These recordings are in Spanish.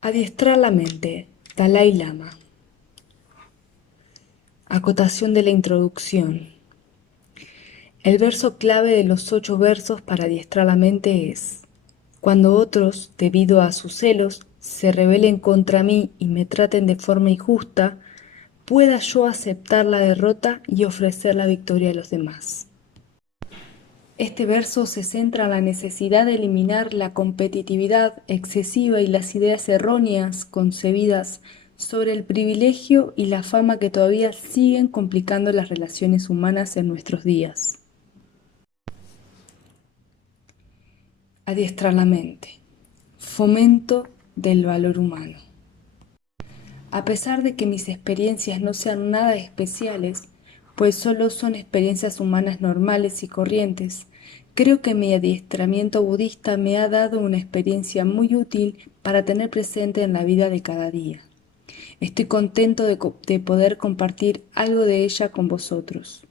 Adiestrar la mente. Dalai Lama. Acotación de la introducción. El verso clave de los 8 versos para adiestrar la mente es: cuando otros, debido a sus celos, se rebelen contra mí y me traten de forma injusta, pueda yo aceptar la derrota y ofrecer la victoria a los demás. Este verso se centra en la necesidad de eliminar la competitividad excesiva y las ideas erróneas concebidas sobre el privilegio y la fama que todavía siguen complicando las relaciones humanas en nuestros días. Adiestrar la mente. Fomento del valor humano. A pesar de que mis experiencias no sean nada especiales, pues solo son experiencias humanas normales y corrientes, creo que mi adiestramiento budista me ha dado una experiencia muy útil para tener presente en la vida de cada día. Estoy contento de poder compartir algo de ella con vosotros.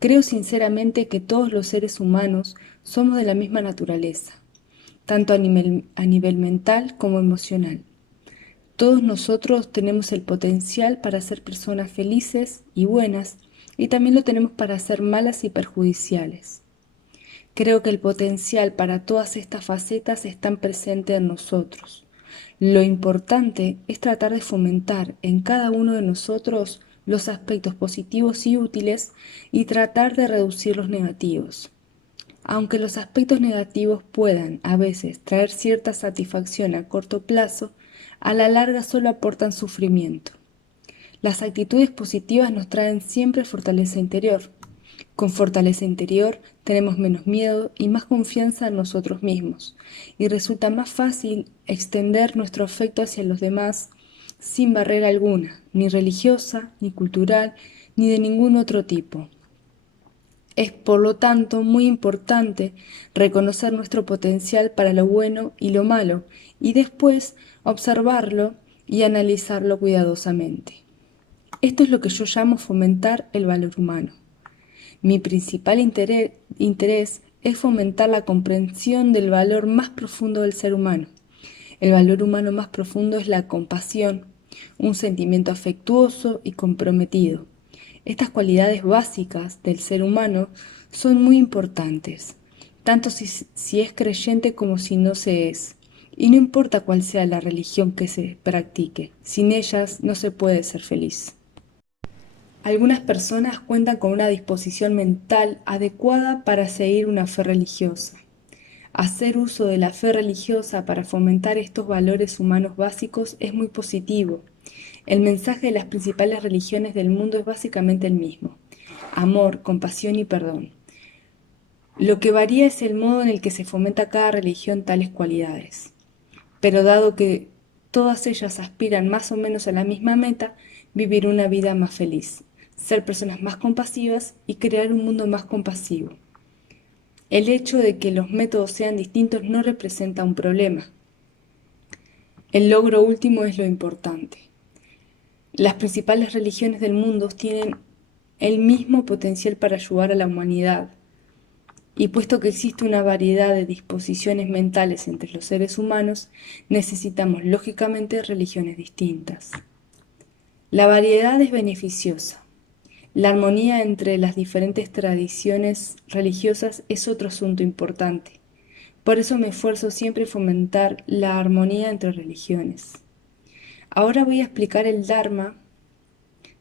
Creo sinceramente que todos los seres humanos somos de la misma naturaleza, tanto a nivel mental como emocional. Todos nosotros tenemos el potencial para ser personas felices y buenas, y también lo tenemos para ser malas y perjudiciales. Creo que el potencial para todas estas facetas están presentes en nosotros. Lo importante es tratar de fomentar en cada uno de nosotros los aspectos positivos y útiles y tratar de reducir los negativos. Aunque los aspectos negativos puedan a veces traer cierta satisfacción a corto plazo, a la larga solo aportan sufrimiento. Las actitudes positivas nos traen siempre fortaleza interior. Con fortaleza interior tenemos menos miedo y más confianza en nosotros mismos, y resulta más fácil extender nuestro afecto hacia los demás sin barrera alguna, ni religiosa, ni cultural, ni de ningún otro tipo. Es por lo tanto muy importante reconocer nuestro potencial para lo bueno y lo malo y después observarlo y analizarlo cuidadosamente. Esto es lo que yo llamo fomentar el valor humano. Mi principal interés es fomentar la comprensión del valor más profundo del ser humano. El valor humano más profundo es la compasión, un sentimiento afectuoso y comprometido. Estas cualidades básicas del ser humano son muy importantes, tanto si es creyente como si no se es. Y no importa cuál sea la religión que se practique, sin ellas no se puede ser feliz. Algunas personas cuentan con una disposición mental adecuada para seguir una fe religiosa. Hacer uso de la fe religiosa para fomentar estos valores humanos básicos es muy positivo. El mensaje de las principales religiones del mundo es básicamente el mismo: amor, compasión y perdón. Lo que varía es el modo en el que se fomenta cada religión tales cualidades. Pero dado que todas ellas aspiran más o menos a la misma meta, vivir una vida más feliz, ser personas más compasivas y crear un mundo más compasivo. El hecho de que los métodos sean distintos no representa un problema. El logro último es lo importante. Las principales religiones del mundo tienen el mismo potencial para ayudar a la humanidad, y puesto que existe una variedad de disposiciones mentales entre los seres humanos, necesitamos lógicamente religiones distintas. La variedad es beneficiosa. La armonía entre las diferentes tradiciones religiosas es otro asunto importante. Por eso me esfuerzo siempre en fomentar la armonía entre religiones. Ahora voy a explicar el Dharma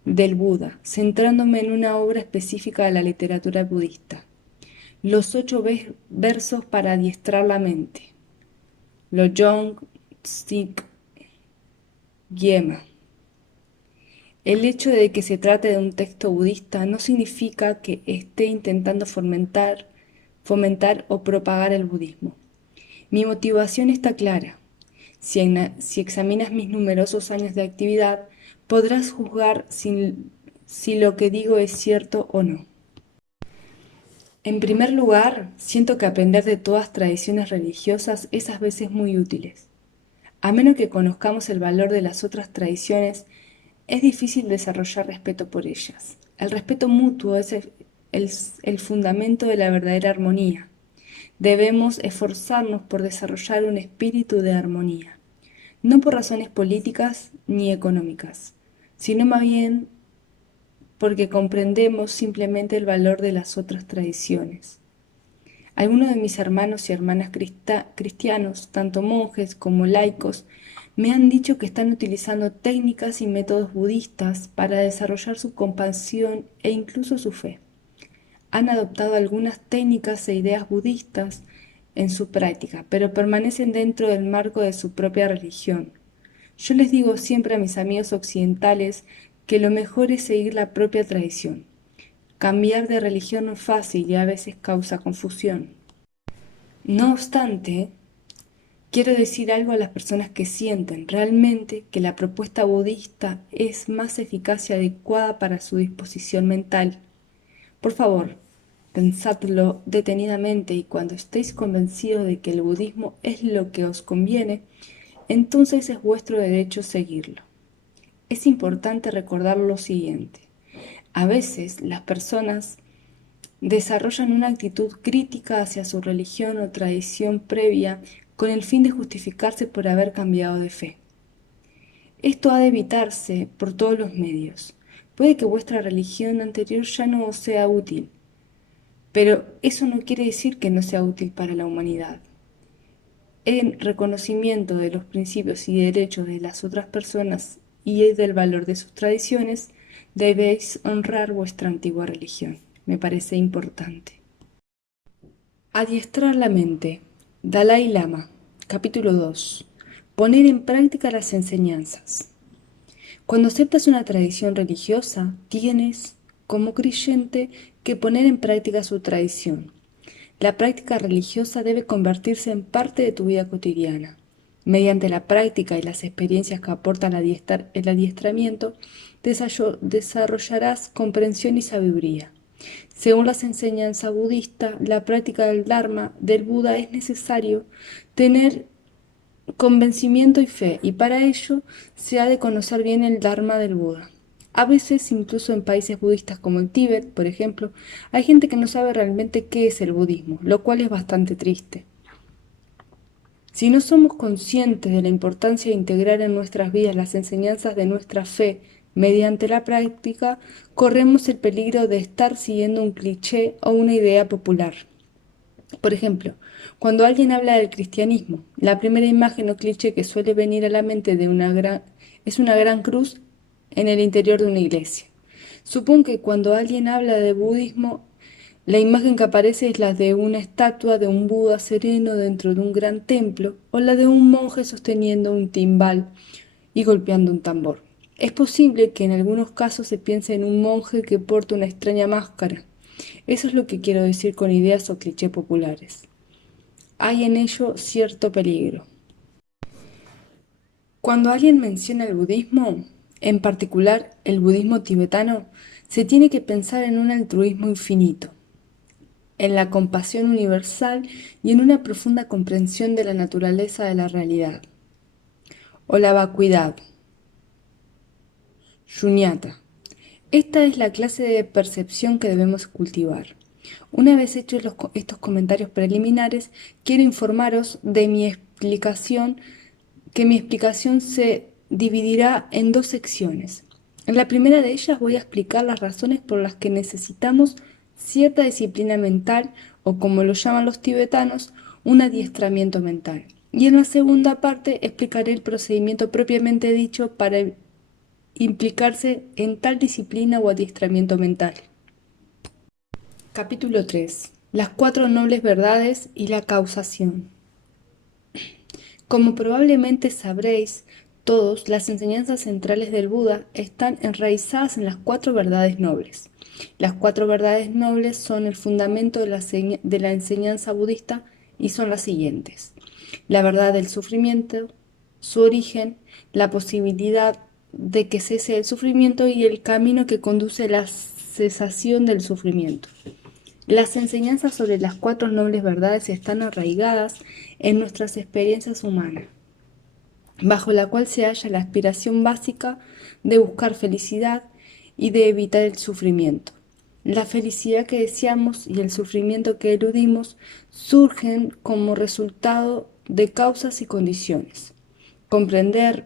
del Buda, centrándome en una obra específica de la literatura budista. Los 8 versos para adiestrar la mente. Lojong Sik Gyema. El hecho de que se trate de un texto budista no significa que esté intentando fomentar o propagar el budismo. Mi motivación está clara. Si examinas mis numerosos años de actividad, podrás juzgar si lo que digo es cierto o no. En primer lugar, siento que aprender de todas tradiciones religiosas es a veces muy útiles. A menos que conozcamos el valor de las otras tradiciones, es difícil desarrollar respeto por ellas. El respeto mutuo es el fundamento de la verdadera armonía. Debemos esforzarnos por desarrollar un espíritu de armonía. no por razones políticas ni económicas, sino más bien porque comprendemos simplemente el valor de las otras tradiciones. Algunos de mis hermanos y hermanas cristianos, tanto monjes como laicos, me han dicho que están utilizando técnicas y métodos budistas para desarrollar su compasión e incluso su fe. Han adoptado algunas técnicas e ideas budistas en su práctica, pero permanecen dentro del marco de su propia religión. Yo les digo siempre a mis amigos occidentales que lo mejor es seguir la propia tradición. Cambiar de religión no es fácil y a veces causa confusión. No obstante, quiero decir algo a las personas que sienten realmente que la propuesta budista es más eficaz y adecuada para su disposición mental. Por favor, pensadlo detenidamente y cuando estéis convencidos de que el budismo es lo que os conviene, entonces es vuestro derecho seguirlo. Es importante recordar lo siguiente. A veces las personas desarrollan una actitud crítica hacia su religión o tradición previa con el fin de justificarse por haber cambiado de fe. Esto ha de evitarse por todos los medios. Puede que vuestra religión anterior ya no os sea útil, pero eso no quiere decir que no sea útil para la humanidad. En reconocimiento de los principios y derechos de las otras personas y del valor de sus tradiciones, debéis honrar vuestra antigua religión. Me parece importante. Adiestrar la mente. Dalai Lama. Capítulo 2. Poner en práctica las enseñanzas. Cuando aceptas una tradición religiosa, tienes, como creyente, que poner en práctica su tradición. La práctica religiosa debe convertirse en parte de tu vida cotidiana. Mediante la práctica y las experiencias que aportan el adiestramiento, desarrollarás comprensión y sabiduría. Según las enseñanzas budistas, la práctica del Dharma del Buda es necesario tener convencimiento y fe, y para ello se ha de conocer bien el Dharma del Buda. A veces, incluso en países budistas como el Tíbet, por ejemplo, hay gente que no sabe realmente qué es el budismo, lo cual es bastante triste. Si no somos conscientes de la importancia de integrar en nuestras vidas las enseñanzas de nuestra fe mediante la práctica, corremos el peligro de estar siguiendo un cliché o una idea popular. Por ejemplo, cuando alguien habla del cristianismo, la primera imagen o cliché que suele venir a la mente es una gran cruz en el interior de una iglesia. Supongo que cuando alguien habla de budismo, la imagen que aparece es la de una estatua de un Buda sereno dentro de un gran templo o la de un monje sosteniendo un timbal y golpeando un tambor. Es posible que en algunos casos se piense en un monje que porta una extraña máscara. Eso es lo que quiero decir con ideas o clichés populares. Hay en ello cierto peligro. Cuando alguien menciona el budismo, en particular el budismo tibetano, se tiene que pensar en un altruismo infinito, en la compasión universal y en una profunda comprensión de la naturaleza de la realidad. O la vacuidad, shunyata. Esta es la clase de percepción que debemos cultivar. Una vez hechos estos comentarios preliminares, quiero informaros de que mi explicación se dividirá en dos secciones. En la primera de ellas voy a explicar las razones por las que necesitamos cierta disciplina mental o, como lo llaman los tibetanos, un adiestramiento mental. Y en la segunda parte explicaré el procedimiento propiamente dicho para implicarse en tal disciplina o adiestramiento mental. Capítulo 3. Las cuatro nobles verdades y la causación. Como probablemente sabréis todos, las enseñanzas centrales del Buda están enraizadas en las cuatro verdades nobles. Las cuatro verdades nobles son el fundamento de la enseñanza budista y son las siguientes: la verdad del sufrimiento, su origen, la posibilidad de que cese el sufrimiento y el camino que conduce a la cesación del sufrimiento. Las enseñanzas sobre las cuatro nobles verdades están arraigadas en nuestras experiencias humanas, bajo la cual se halla la aspiración básica de buscar felicidad y de evitar el sufrimiento. La felicidad que deseamos y el sufrimiento que eludimos surgen como resultado de causas y condiciones. Comprender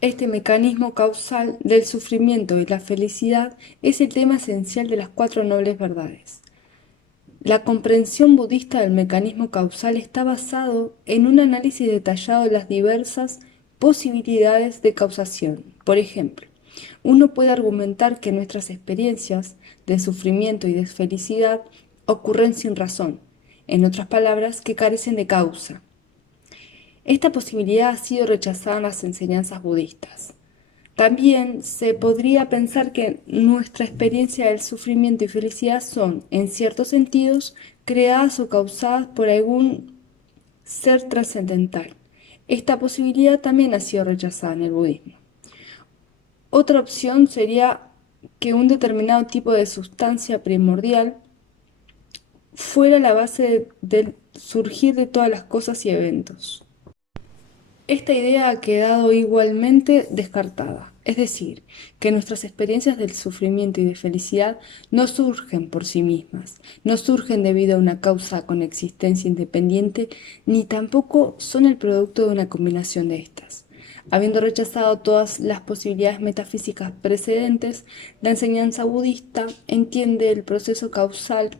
este mecanismo causal del sufrimiento y la felicidad es el tema esencial de las cuatro nobles verdades. La comprensión budista del mecanismo causal está basado en un análisis detallado de las diversas posibilidades de causación. Por ejemplo, uno puede argumentar que nuestras experiencias de sufrimiento y de felicidad ocurren sin razón, en otras palabras, que carecen de causa. Esta posibilidad ha sido rechazada en las enseñanzas budistas. También se podría pensar que nuestra experiencia del sufrimiento y felicidad son, en ciertos sentidos, creadas o causadas por algún ser trascendental. Esta posibilidad también ha sido rechazada en el budismo. Otra opción sería que un determinado tipo de sustancia primordial fuera la base del surgir de todas las cosas y eventos. Esta idea ha quedado igualmente descartada, es decir, que nuestras experiencias del sufrimiento y de felicidad no surgen por sí mismas, no surgen debido a una causa con existencia independiente, ni tampoco son el producto de una combinación de estas. Habiendo rechazado todas las posibilidades metafísicas precedentes, la enseñanza budista entiende el proceso causal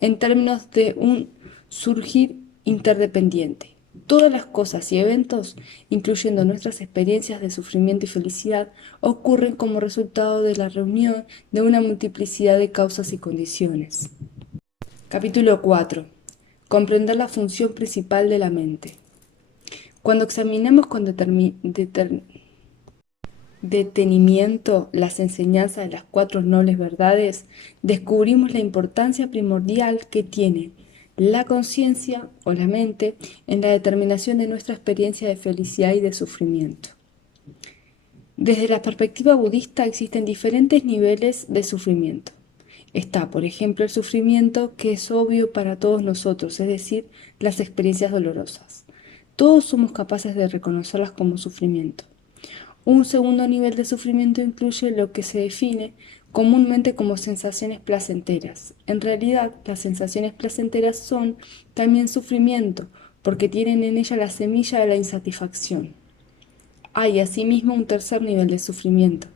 en términos de un surgir interdependiente. Todas las cosas y eventos, incluyendo nuestras experiencias de sufrimiento y felicidad, ocurren como resultado de la reunión de una multiplicidad de causas y condiciones. Capítulo 4. Comprender la función principal de la mente. Cuando examinamos con detenimiento las enseñanzas de las cuatro nobles verdades, descubrimos la importancia primordial que tiene la conciencia o la mente en la determinación de nuestra experiencia de felicidad y de sufrimiento. Desde la perspectiva budista existen diferentes niveles de sufrimiento. Está, por ejemplo, el sufrimiento que es obvio para todos nosotros, es decir, las experiencias dolorosas. Todos somos capaces de reconocerlas como sufrimiento. Un segundo nivel de sufrimiento incluye lo que se define comúnmente como sensaciones placenteras. En realidad, las sensaciones placenteras son también sufrimiento, porque tienen en ella la semilla de la insatisfacción. Hay asimismo un tercer nivel de sufrimiento,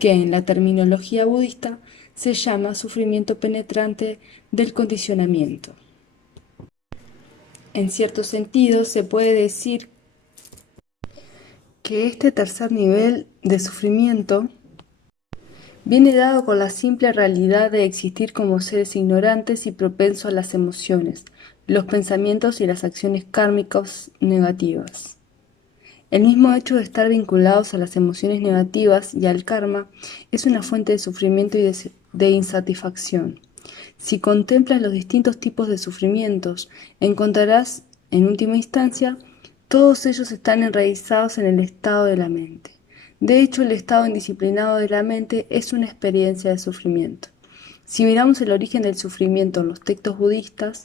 que en la terminología budista se llama sufrimiento penetrante del condicionamiento. En cierto sentido, se puede decir que este tercer nivel de sufrimiento viene dado con la simple realidad de existir como seres ignorantes y propensos a las emociones, los pensamientos y las acciones kármicas negativas. El mismo hecho de estar vinculados a las emociones negativas y al karma es una fuente de sufrimiento y de insatisfacción. Si contemplas los distintos tipos de sufrimientos, encontrarás, en última instancia, todos ellos están enraizados en el estado de la mente. De hecho, el estado indisciplinado de la mente es una experiencia de sufrimiento. Si miramos el origen del sufrimiento en los textos budistas,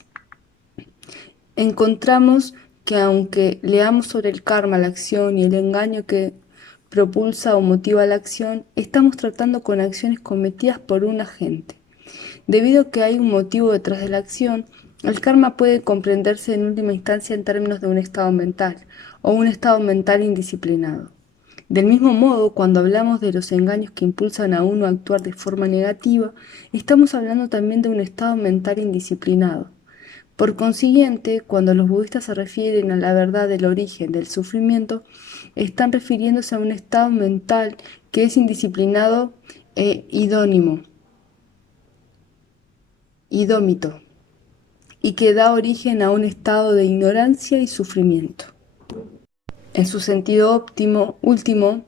encontramos que aunque leamos sobre el karma, la acción y el engaño que propulsa o motiva la acción, estamos tratando con acciones cometidas por un agente. Debido a que hay un motivo detrás de la acción, el karma puede comprenderse en última instancia en términos de un estado mental o un estado mental indisciplinado. Del mismo modo, cuando hablamos de los engaños que impulsan a uno a actuar de forma negativa, estamos hablando también de un estado mental indisciplinado. Por consiguiente, cuando los budistas se refieren a la verdad del origen del sufrimiento, están refiriéndose a un estado mental que es indisciplinado e idómito, y que da origen a un estado de ignorancia y sufrimiento. En su sentido último,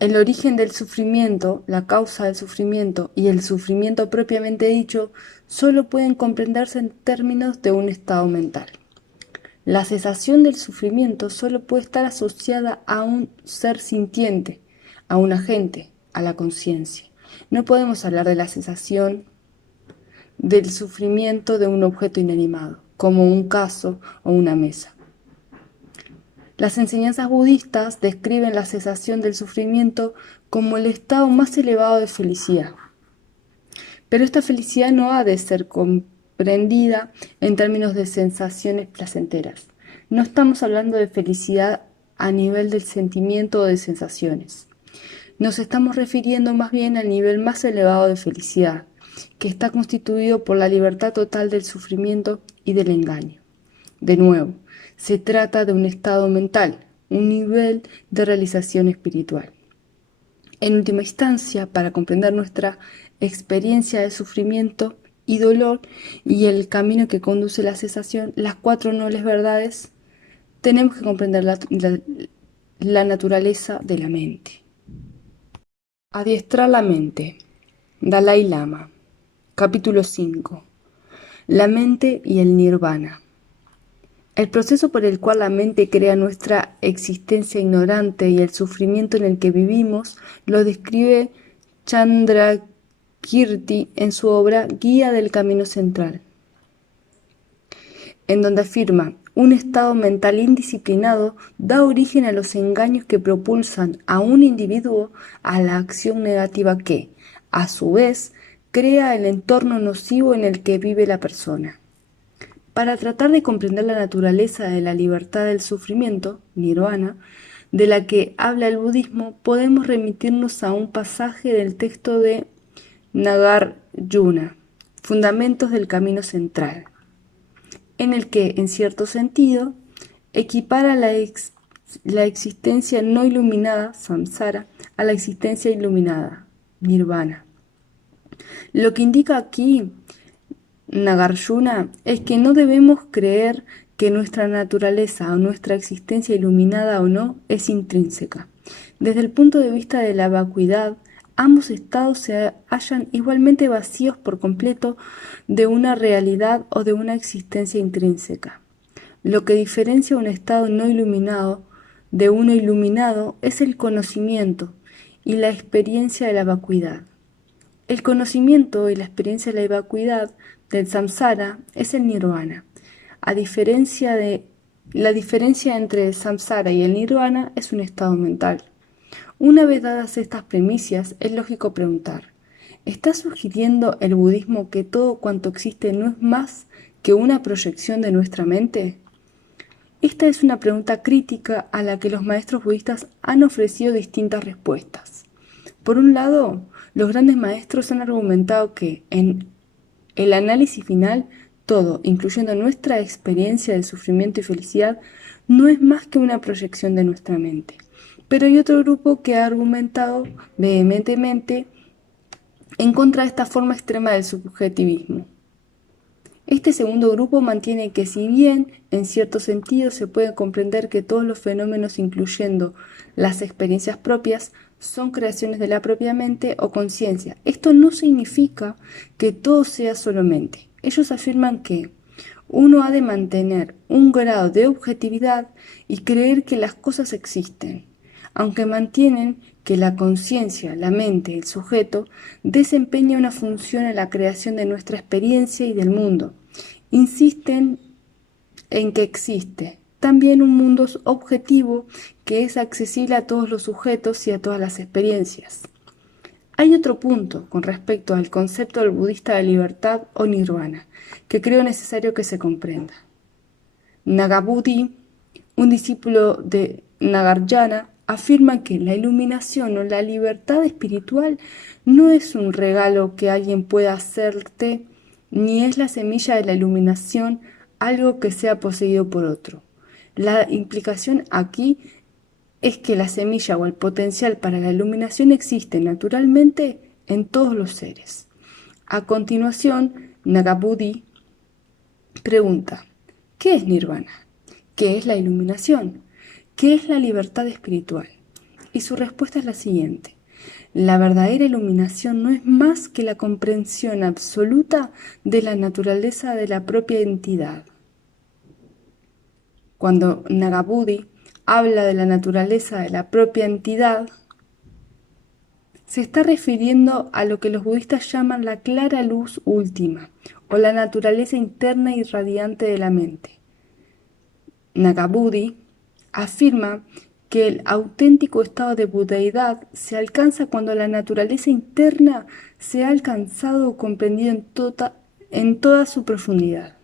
el origen del sufrimiento, la causa del sufrimiento y el sufrimiento propiamente dicho solo pueden comprenderse en términos de un estado mental. La cesación del sufrimiento solo puede estar asociada a un ser sintiente, a un agente, a la conciencia. No podemos hablar de la cesación del sufrimiento de un objeto inanimado, como un caso o una mesa. Las enseñanzas budistas describen la cesación del sufrimiento como el estado más elevado de felicidad. Pero esta felicidad no ha de ser comprendida en términos de sensaciones placenteras. No estamos hablando de felicidad a nivel del sentimiento o de sensaciones. Nos estamos refiriendo más bien al nivel más elevado de felicidad, que está constituido por la libertad total del sufrimiento y del engaño. De nuevo, se trata de un estado mental, un nivel de realización espiritual. En última instancia, para comprender nuestra experiencia de sufrimiento y dolor y el camino que conduce a la cesación, las cuatro nobles verdades, tenemos que comprender la naturaleza de la mente. Adiestrar la mente. Dalai Lama. Capítulo 5. La mente y el nirvana. El proceso por el cual la mente crea nuestra existencia ignorante y el sufrimiento en el que vivimos lo describe Chandrakirti en su obra Guía del Camino Central, en donde afirma: un estado mental indisciplinado da origen a los engaños que propulsan a un individuo a la acción negativa que, a su vez, crea el entorno nocivo en el que vive la persona. Para tratar de comprender la naturaleza de la libertad del sufrimiento, nirvana, de la que habla el budismo, podemos remitirnos a un pasaje del texto de Nagarjuna, Fundamentos del Camino Central, en el que, en cierto sentido, equipara la existencia no iluminada, samsara, a la existencia iluminada, nirvana. Lo que indica aquí Nagarjuna es que no debemos creer que nuestra naturaleza o nuestra existencia, iluminada o no, es intrínseca. Desde el punto de vista de la vacuidad, ambos estados se hallan igualmente vacíos por completo de una realidad o de una existencia intrínseca. Lo que diferencia un estado no iluminado de uno iluminado es el conocimiento y la experiencia de la vacuidad. El conocimiento y la experiencia de la vacuidad del samsara es el nirvana. La diferencia entre el samsara y el nirvana es un estado mental. Una vez dadas estas premisas, es lógico preguntar: ¿está sugiriendo el budismo que todo cuanto existe no es más que una proyección de nuestra mente? Esta es una pregunta crítica a la que los maestros budistas han ofrecido distintas respuestas. Por un lado, los grandes maestros han argumentado que, en el análisis final, todo, incluyendo nuestra experiencia de sufrimiento y felicidad, no es más que una proyección de nuestra mente. Pero hay otro grupo que ha argumentado vehementemente en contra de esta forma extrema del subjetivismo. Este segundo grupo mantiene que, si bien en cierto sentido se puede comprender que todos los fenómenos, incluyendo las experiencias propias, son creaciones de la propia mente o conciencia, esto no significa que todo sea solo mente. Ellos afirman que uno ha de mantener un grado de objetividad y creer que las cosas existen, aunque mantienen que la conciencia, la mente, el sujeto, desempeña una función en la creación de nuestra experiencia y del mundo. Insisten en que existe también un mundo objetivo que es accesible a todos los sujetos y a todas las experiencias. Hay otro punto con respecto al concepto del budista de libertad o nirvana, que creo necesario que se comprenda. Nagabudhi, un discípulo de Nagarjuna, afirma que la iluminación o la libertad espiritual no es un regalo que alguien pueda hacerte, ni es la semilla de la iluminación algo que sea poseído por otro. La implicación aquí es que la semilla o el potencial para la iluminación existe naturalmente en todos los seres. A continuación, Nagabudhi pregunta: ¿qué es nirvana? ¿Qué es la iluminación? ¿Qué es la libertad espiritual? Y su respuesta es la siguiente: la verdadera iluminación no es más que la comprensión absoluta de la naturaleza de la propia entidad. Cuando Nagabudhi habla de la naturaleza de la propia entidad, se está refiriendo a lo que los budistas llaman la clara luz última, o la naturaleza interna y radiante de la mente. Nagabudhi afirma que el auténtico estado de budeidad se alcanza cuando la naturaleza interna se ha alcanzado o comprendido en toda su profundidad.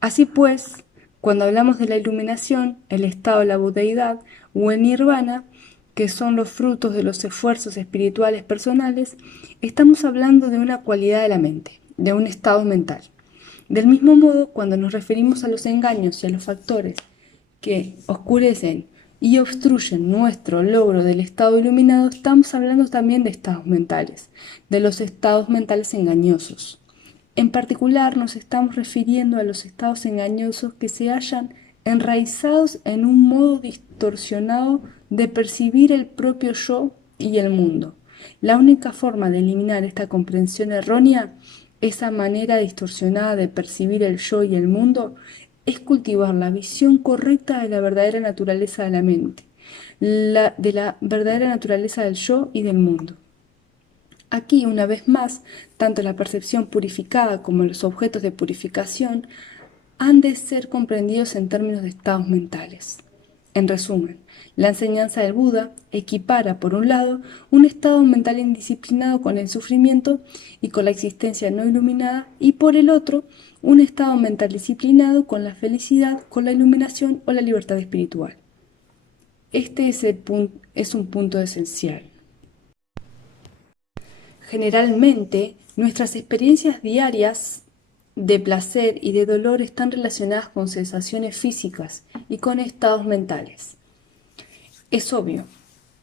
Así pues, Cuando hablamos de la iluminación, el estado de la budeidad o el nirvana, que son los frutos de los esfuerzos espirituales personales, estamos hablando de una cualidad de la mente, de un estado mental. Del mismo modo, cuando nos referimos a los engaños y a los factores que oscurecen y obstruyen nuestro logro del estado iluminado, estamos hablando también de estados mentales, de los estados mentales engañosos. En particular, nos estamos refiriendo a los estados engañosos que se hallan enraizados en un modo distorsionado de percibir el propio yo y el mundo. La única forma de eliminar esta comprensión errónea, esa manera distorsionada de percibir el yo y el mundo, es cultivar la visión correcta de la verdadera naturaleza de la mente, de la verdadera naturaleza del yo y del mundo. Aquí, una vez más, tanto la percepción purificada como los objetos de purificación han de ser comprendidos en términos de estados mentales. En resumen, la enseñanza del Buda equipara, por un lado, un estado mental indisciplinado con el sufrimiento y con la existencia no iluminada, y por el otro, un estado mental disciplinado con la felicidad, con la iluminación o la libertad espiritual. Este es un punto esencial. Generalmente, nuestras experiencias diarias de placer y de dolor están relacionadas con sensaciones físicas y con estados mentales. Es obvio,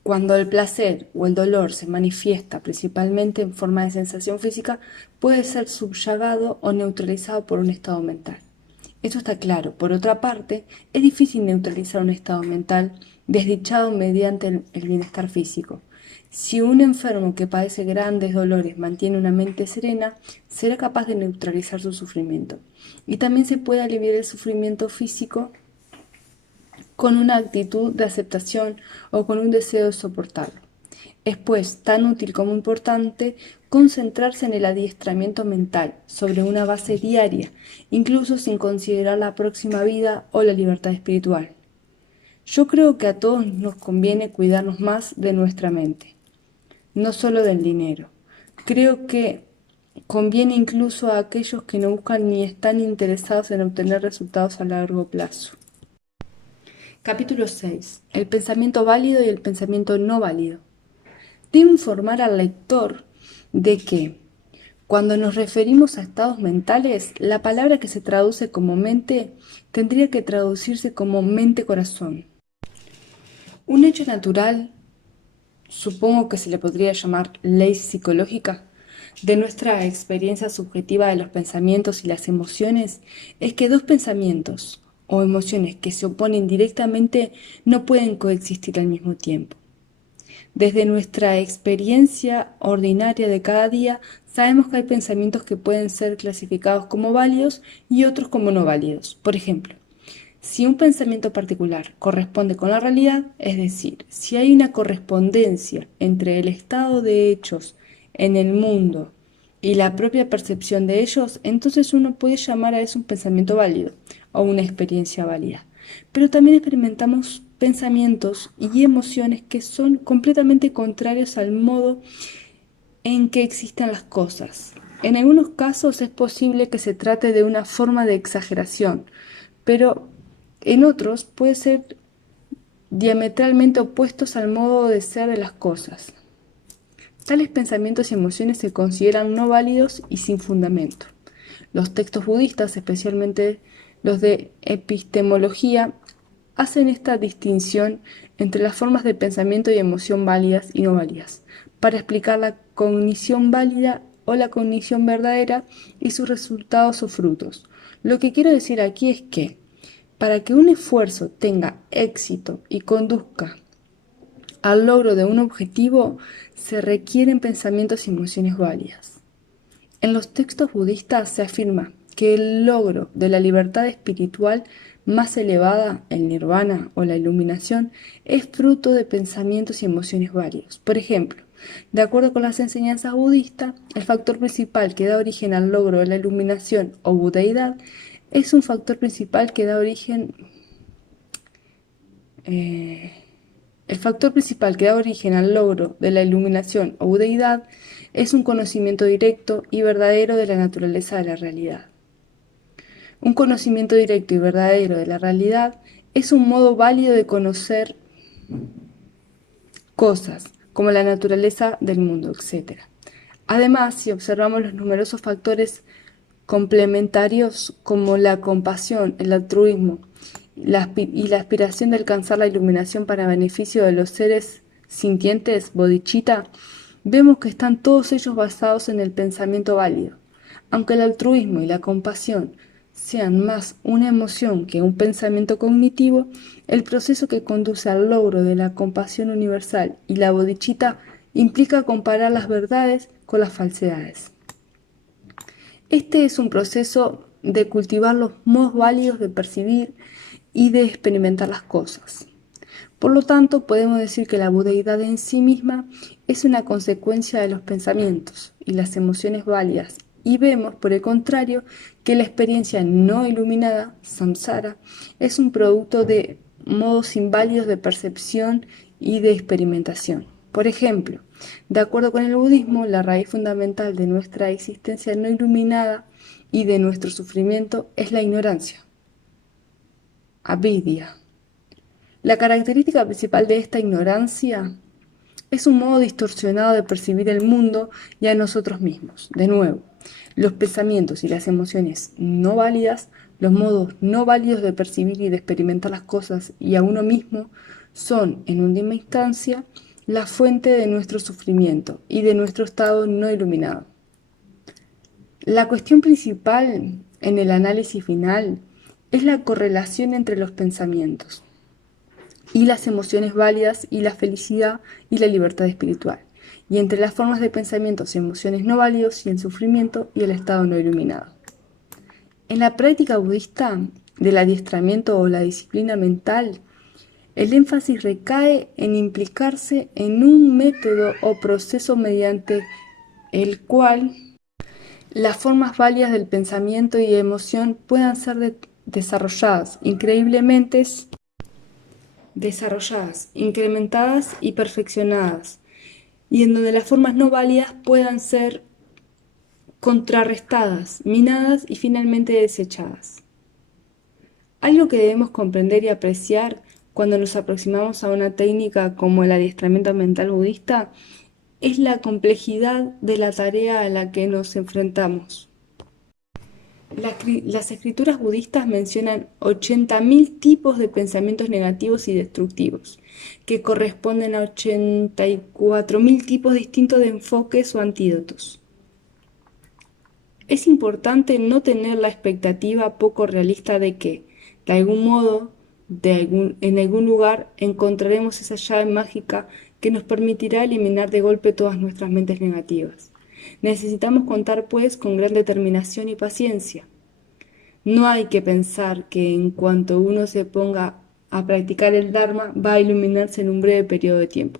cuando el placer o el dolor se manifiesta principalmente en forma de sensación física, puede ser subyugado o neutralizado por un estado mental. Esto está claro. Por otra parte, es difícil neutralizar un estado mental desdichado mediante el bienestar físico. Si un enfermo que padece grandes dolores mantiene una mente serena, será capaz de neutralizar su sufrimiento. Y también se puede aliviar el sufrimiento físico con una actitud de aceptación o con un deseo de soportarlo. Es pues tan útil como importante concentrarse en el adiestramiento mental sobre una base diaria, incluso sin considerar la próxima vida o la libertad espiritual. Yo creo que a todos nos conviene cuidarnos más de nuestra mente, no solo del dinero. Creo que conviene incluso a aquellos que no buscan ni están interesados en obtener resultados a largo plazo. Capítulo 6. El pensamiento válido y el pensamiento no válido. Debo informar al lector de que, cuando nos referimos a estados mentales, la palabra que se traduce como mente tendría que traducirse como mente-corazón. Un hecho natural, supongo que se le podría llamar ley psicológica, de nuestra experiencia subjetiva de los pensamientos y las emociones, es que dos pensamientos o emociones que se oponen directamente no pueden coexistir al mismo tiempo. Desde nuestra experiencia ordinaria de cada día, sabemos que hay pensamientos que pueden ser clasificados como válidos y otros como no válidos. Por ejemplo, si un pensamiento particular corresponde con la realidad, es decir, si hay una correspondencia entre el estado de hechos en el mundo y la propia percepción de ellos, entonces uno puede llamar a eso un pensamiento válido o una experiencia válida. Pero también experimentamos pensamientos y emociones que son completamente contrarios al modo en que existen las cosas. En algunos casos es posible que se trate de una forma de exageración, pero en otros puede ser diametralmente opuestos al modo de ser de las cosas. Tales pensamientos y emociones se consideran no válidos y sin fundamento. Los textos budistas, especialmente los de epistemología, hacen esta distinción entre las formas de pensamiento y emoción válidas y no válidas, para explicar la cognición válida o la cognición verdadera y sus resultados o frutos. Lo que quiero decir aquí es que, para que un esfuerzo tenga éxito y conduzca al logro de un objetivo, se requieren pensamientos y emociones válidas. En los textos budistas se afirma que el logro de la libertad espiritual más elevada, el nirvana o la iluminación, es fruto de pensamientos y emociones válidos. Por ejemplo, de acuerdo con las enseñanzas budistas, el factor principal que da origen al logro de la iluminación o budeidad es un factor principal que da origen el factor principal que da origen al logro de la iluminación o budeidad es un conocimiento directo y verdadero de la naturaleza de la realidad. Un conocimiento directo y verdadero de la realidad es un modo válido de conocer cosas, como la naturaleza del mundo, etc. Además, si observamos los numerosos factores complementarios como la compasión, el altruismo y la aspiración de alcanzar la iluminación para beneficio de los seres sintientes, bodhicitta, vemos que están todos ellos basados en el pensamiento válido. Aunque el altruismo y la compasión sean más una emoción que un pensamiento cognitivo, el proceso que conduce al logro de la compasión universal y la bodhicitta implica comparar las verdades con las falsedades. Este es un proceso de cultivar los modos válidos de percibir y de experimentar las cosas. Por lo tanto, podemos decir que la budeidad en sí misma es una consecuencia de los pensamientos y las emociones válidas, y vemos, por el contrario, que la experiencia no iluminada, samsara, es un producto de modos inválidos de percepción y de experimentación. Por ejemplo, de acuerdo con el budismo, la raíz fundamental de nuestra existencia no iluminada y de nuestro sufrimiento es la ignorancia, avidya. La característica principal de esta ignorancia es un modo distorsionado de percibir el mundo y a nosotros mismos. De nuevo, los pensamientos y las emociones no válidas, los modos no válidos de percibir y de experimentar las cosas y a uno mismo, son, en última instancia, la fuente de nuestro sufrimiento y de nuestro estado no iluminado. La cuestión principal en el análisis final es la correlación entre los pensamientos y las emociones válidas y la felicidad y la libertad espiritual, y entre las formas de pensamientos y emociones no válidos y el sufrimiento y el estado no iluminado. En la práctica budista del adiestramiento o la disciplina mental, el énfasis recae en implicarse en un método o proceso mediante el cual las formas válidas del pensamiento y emoción puedan ser desarrolladas, incrementadas y perfeccionadas, y en donde las formas no válidas puedan ser contrarrestadas, minadas y finalmente desechadas. Algo que debemos comprender y apreciar cuando nos aproximamos a una técnica como el adiestramiento mental budista es la complejidad de la tarea a la que nos enfrentamos. Las escrituras budistas mencionan 80.000 tipos de pensamientos negativos y destructivos, que corresponden a 84.000 tipos distintos de enfoques o antídotos. Es importante no tener la expectativa poco realista de que, de algún modo, en algún lugar, encontraremos esa llave mágica que nos permitirá eliminar de golpe todas nuestras mentes negativas. Necesitamos contar, pues, con gran determinación y paciencia. No hay que pensar que en cuanto uno se ponga a practicar el Dharma va a iluminarse en un breve periodo de tiempo,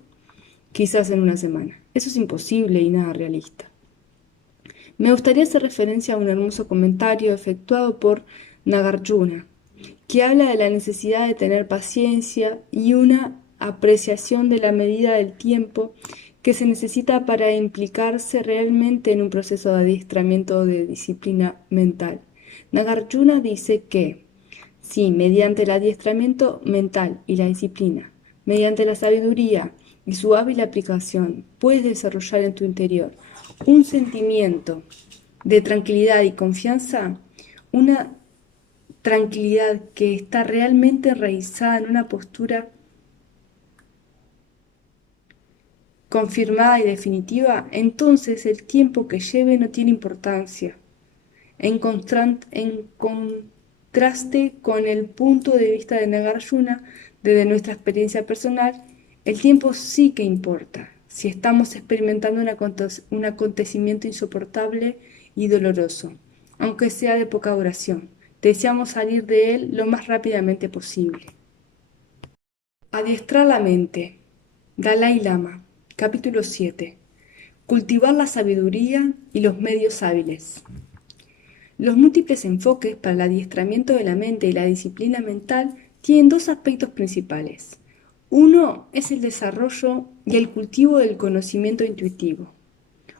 quizás en una semana. Eso es imposible y nada realista. Me gustaría hacer referencia a un hermoso comentario efectuado por Nagarjuna, que habla de la necesidad de tener paciencia y una apreciación de la medida del tiempo que se necesita para implicarse realmente en un proceso de adiestramiento de disciplina mental. Nagarjuna dice que, si mediante el adiestramiento mental y la disciplina, mediante la sabiduría y su hábil aplicación, puedes desarrollar en tu interior un sentimiento de tranquilidad y confianza, una tranquilidad que está realmente enraizada en una postura confirmada y definitiva, entonces el tiempo que lleve no tiene importancia. En contraste con el punto de vista de Nagarjuna, desde nuestra experiencia personal, el tiempo sí que importa, si estamos experimentando un acontecimiento insoportable y doloroso, aunque sea de poca duración. Deseamos salir de él lo más rápidamente posible. Adiestrar la mente. Dalai Lama, capítulo 7. Cultivar la sabiduría y los medios hábiles. Los múltiples enfoques para el adiestramiento de la mente y la disciplina mental tienen dos aspectos principales. Uno es el desarrollo y el cultivo del conocimiento intuitivo,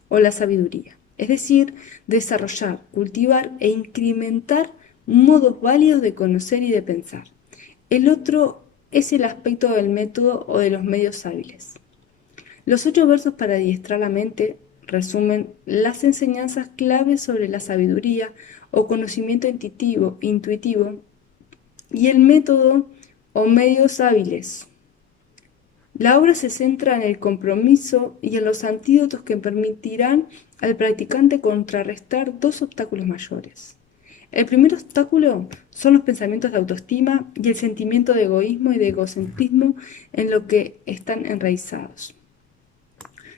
o la sabiduría, es decir, desarrollar, cultivar e incrementar modos válidos de conocer y de pensar. El otro es el aspecto del método o de los medios hábiles. Los 8 versos para adiestrar la mente resumen las enseñanzas claves sobre la sabiduría o conocimiento intuitivo y el método o medios hábiles. La obra se centra en el compromiso y en los antídotos que permitirán al practicante contrarrestar dos obstáculos mayores. El primer obstáculo son los pensamientos de autoestima y el sentimiento de egoísmo y de egocentrismo en lo que están enraizados.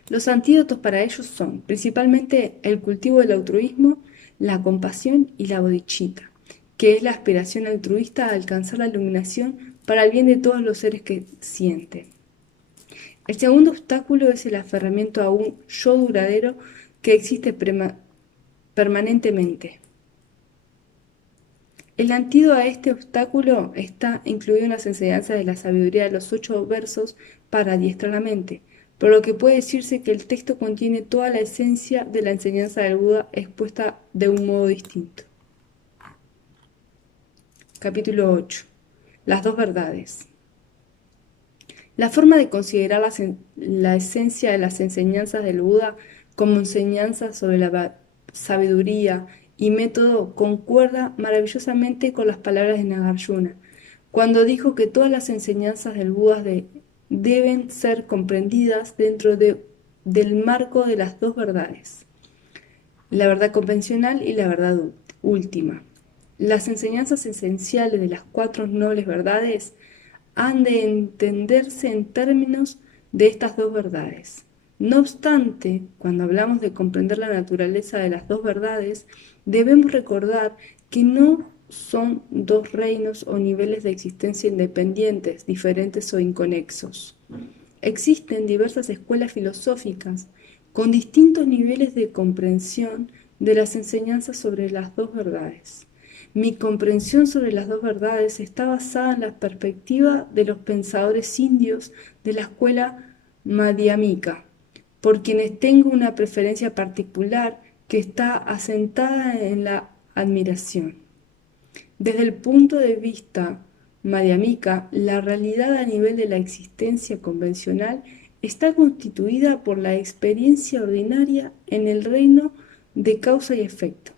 Los antídotos para ellos son principalmente el cultivo del altruismo, la compasión y la bodhicitta, que es la aspiración altruista a alcanzar la iluminación para el bien de todos los seres que sienten. El segundo obstáculo es el aferramiento a un yo duradero que existe permanentemente. El antídoto a este obstáculo está incluido en las enseñanzas de la sabiduría de los 8 versos para adiestrar la mente, por lo que puede decirse que el texto contiene toda la esencia de la enseñanza del Buda expuesta de un modo distinto. Capítulo 8. Las dos verdades. La forma de considerar la esencia de las enseñanzas del Buda como enseñanzas sobre la sabiduría y método concuerda maravillosamente con las palabras de Nagarjuna, cuando dijo que todas las enseñanzas del Buda deben ser comprendidas dentro del marco de las dos verdades, la verdad convencional y la verdad última. Las enseñanzas esenciales de las 4 nobles verdades han de entenderse en términos de estas dos verdades. No obstante, cuando hablamos de comprender la naturaleza de las dos verdades, debemos recordar que no son dos reinos o niveles de existencia independientes, diferentes o inconexos. Existen diversas escuelas filosóficas con distintos niveles de comprensión de las enseñanzas sobre las dos verdades. Mi comprensión sobre las dos verdades está basada en la perspectiva de los pensadores indios de la escuela madhyamika, por quienes tengo una preferencia particular que está asentada en la admiración. Desde el punto de vista madhyamika, la realidad a nivel de la existencia convencional está constituida por la experiencia ordinaria en el reino de causa y efecto,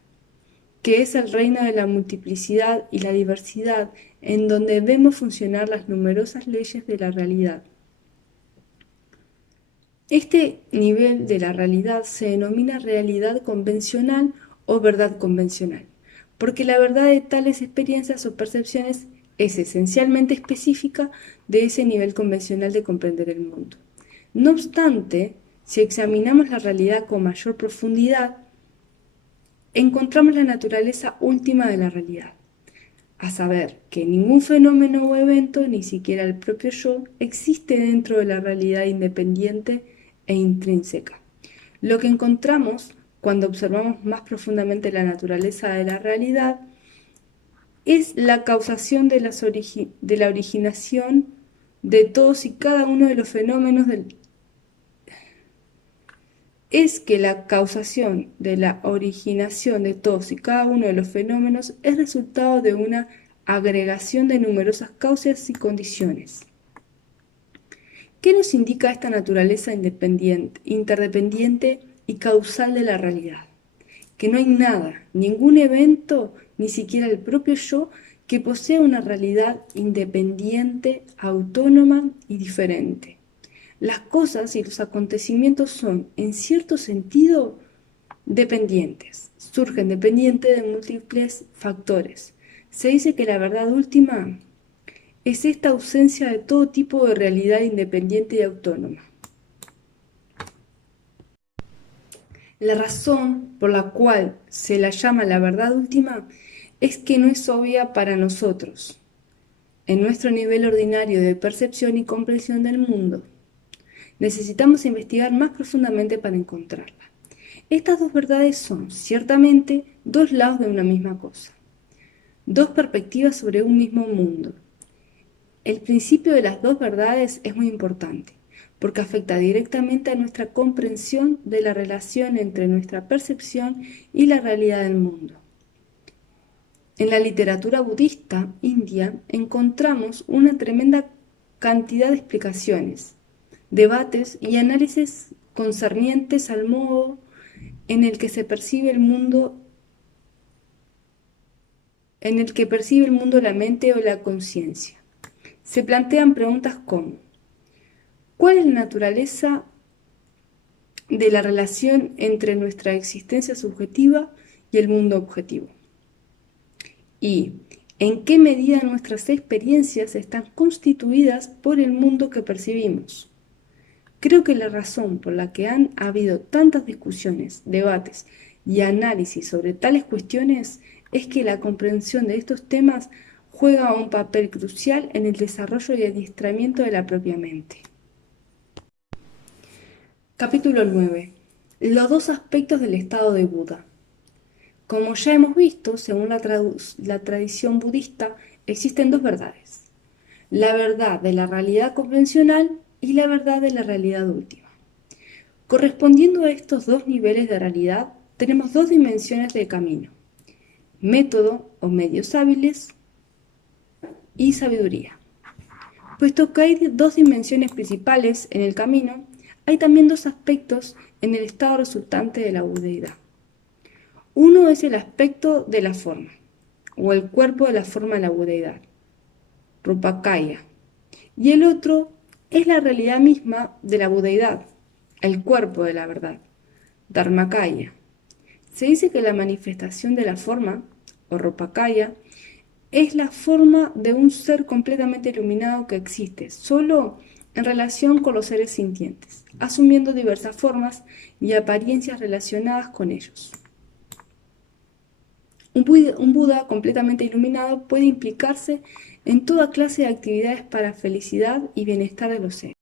que es el reino de la multiplicidad y la diversidad, en donde vemos funcionar las numerosas leyes de la realidad. Este nivel de la realidad se denomina realidad convencional o verdad convencional, porque la verdad de tales experiencias o percepciones es esencialmente específica de ese nivel convencional de comprender el mundo. No obstante, si examinamos la realidad con mayor profundidad, encontramos la naturaleza última de la realidad, a saber, que ningún fenómeno o evento, ni siquiera el propio yo, existe dentro de la realidad independiente e intrínseca. Lo que encontramos cuando observamos más profundamente la naturaleza de la realidad es la causación de la originación de todos y cada uno de los fenómenos es que la causación de la originación de todos y cada uno de los fenómenos es resultado de una agregación de numerosas causas y condiciones. ¿Qué nos indica esta naturaleza interdependiente y causal de la realidad? Que no hay nada, ningún evento, ni siquiera el propio yo, que posea una realidad independiente, autónoma y diferente. Las cosas y los acontecimientos son, en cierto sentido, dependientes. Surgen dependientes de múltiples factores. Se dice que la verdad última es esta ausencia de todo tipo de realidad independiente y autónoma. La razón por la cual se la llama la verdad última es que no es obvia para nosotros, en nuestro nivel ordinario de percepción y comprensión del mundo. Necesitamos investigar más profundamente para encontrarla. Estas dos verdades son, ciertamente, dos lados de una misma cosa, dos perspectivas sobre un mismo mundo. El principio de las dos verdades es muy importante, porque afecta directamente a nuestra comprensión de la relación entre nuestra percepción y la realidad del mundo. En la literatura budista india encontramos una tremenda cantidad de explicaciones, debates y análisis concernientes al modo en el que se percibe el mundo, en el que percibe el mundo la mente o la conciencia. Se plantean preguntas como: ¿cuál es la naturaleza de la relación entre nuestra existencia subjetiva y el mundo objetivo? ¿Y en qué medida nuestras experiencias están constituidas por el mundo que percibimos? Creo que la razón por la que han habido tantas discusiones, debates y análisis sobre tales cuestiones es que la comprensión de estos temas juega un papel crucial en el desarrollo y adiestramiento de la propia mente. Capítulo 9. Los dos aspectos del estado de Buda. Como ya hemos visto, según la tradición budista, existen dos verdades: la verdad de la realidad convencional y la verdad de la realidad última. Correspondiendo a estos dos niveles de realidad, tenemos dos dimensiones de camino: método o medios hábiles y sabiduría. Puesto que hay dos dimensiones principales en el camino, hay también dos aspectos en el estado resultante de la budeidad. Uno es el aspecto de la forma, o el cuerpo de la forma de la budeidad, Rupakaya, y el otro es la realidad misma de la budeidad, el cuerpo de la verdad, Dharmakaya. Se dice que la manifestación de la forma, o Rupakaya, es la forma de un ser completamente iluminado que existe solo en relación con los seres sintientes, asumiendo diversas formas y apariencias relacionadas con ellos. Un Buda completamente iluminado puede implicarse en toda clase de actividades para felicidad y bienestar de los seres.